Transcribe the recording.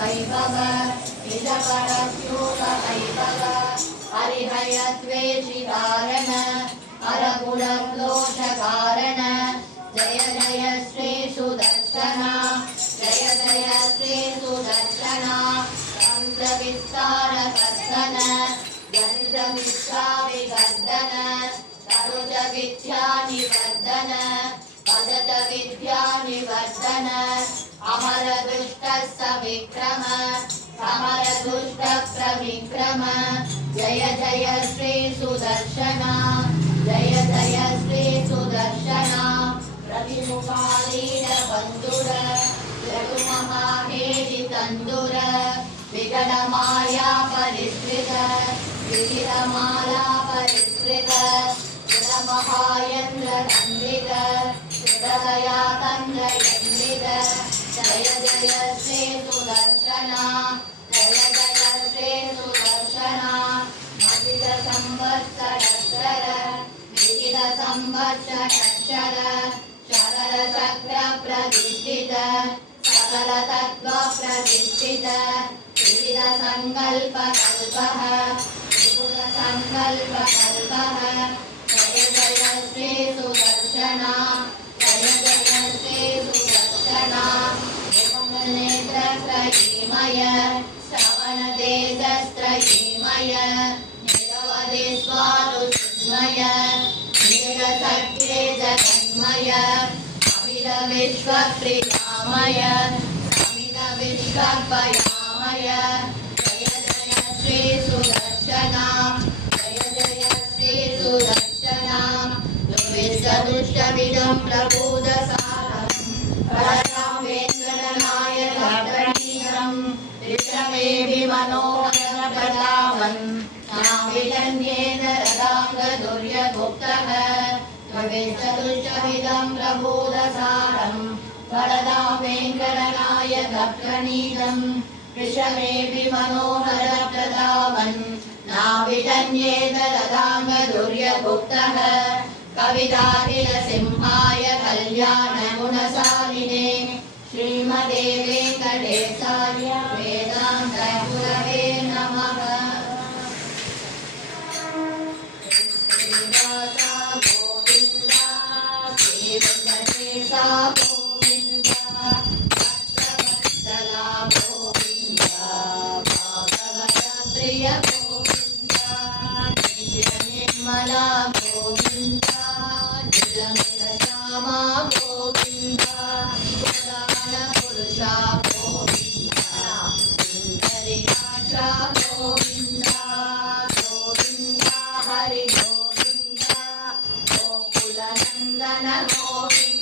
वैभव निजपरस्योग वैभव हरिभयद्वेषि कारण हरगुणक्लोशकारण जय जय श्री सुदर्शना जय जय श्री सुदर्शना तंत्रविस्तार कर्तन गणितविद्याविवर्धन तरुज विद्यानिवर्धन पदज विद्यानिवर्धन अमर दुष्ट सविक्रम समर दुष्ट प्रविक्रम जय जय श्री सुदर्शना जय जय श्री सुदर्शना प्रतिमुखालीन बंधुर रघुमहाहेरि तंदुर विगण माया परिश्रित विगिरमाला परिश्रित महायन्द्र नंदित हृदया तंद्रयन्दित जय जय श्री सुदर्शना जय जय श्री सुदर्शना मदित संवत्सरक्षर विदित संवत्सरक्षर शरर चक्र प्रतिष्ठित सकल तत्व प्रतिष्ठित विविध संकल्प कल्पः विपुल संकल्प कल्पः जय जय श्री सुदर्शना जय जय श्री सुदर्शना नेत्रत्रयीमय श्रवणदेशत्रयीमय निरवधि स्वादुचिन्मय निरसत्ये जगन्मय अमित विश्वप्रियामय अमित विश्वभयामय जय जय श्री सुदर्शना जय जय श्री सुदर्शना दुष्टविदं प्रबोधसारं परं वेङ्कटनायकप्रणीतं विक्रमेभि मनोहर प्रतापन् नाविदन्येन रदाङ्गदुर्यगुप्तः दुष्टविदं प्रबोधसारं परं वेङ्कटनायकप्रणीतं विक्रमेभि मनोहर प्रतापन् नाविदन्येन रदाङ्गदुर्यगुप्तः कविताखिल सिंहाय कल्याण गुणशालिने श्रीमते वेंकटेशाय वेदांत गुरवे नमः। श्रीनिवासा गोविंदा श्री वेंकटेशा गोविंदा भक्तवत्सला गोविंदा भागवत प्रिय गोविंदा नित्य निर्मला गोविंदा श्यामा गोविंदा पुराण पुरुषा गोविंदा सुंदरियाक्षा गोविंदा गोविंदा हरि गोविंदा गोकुल नंदन गोविंदा।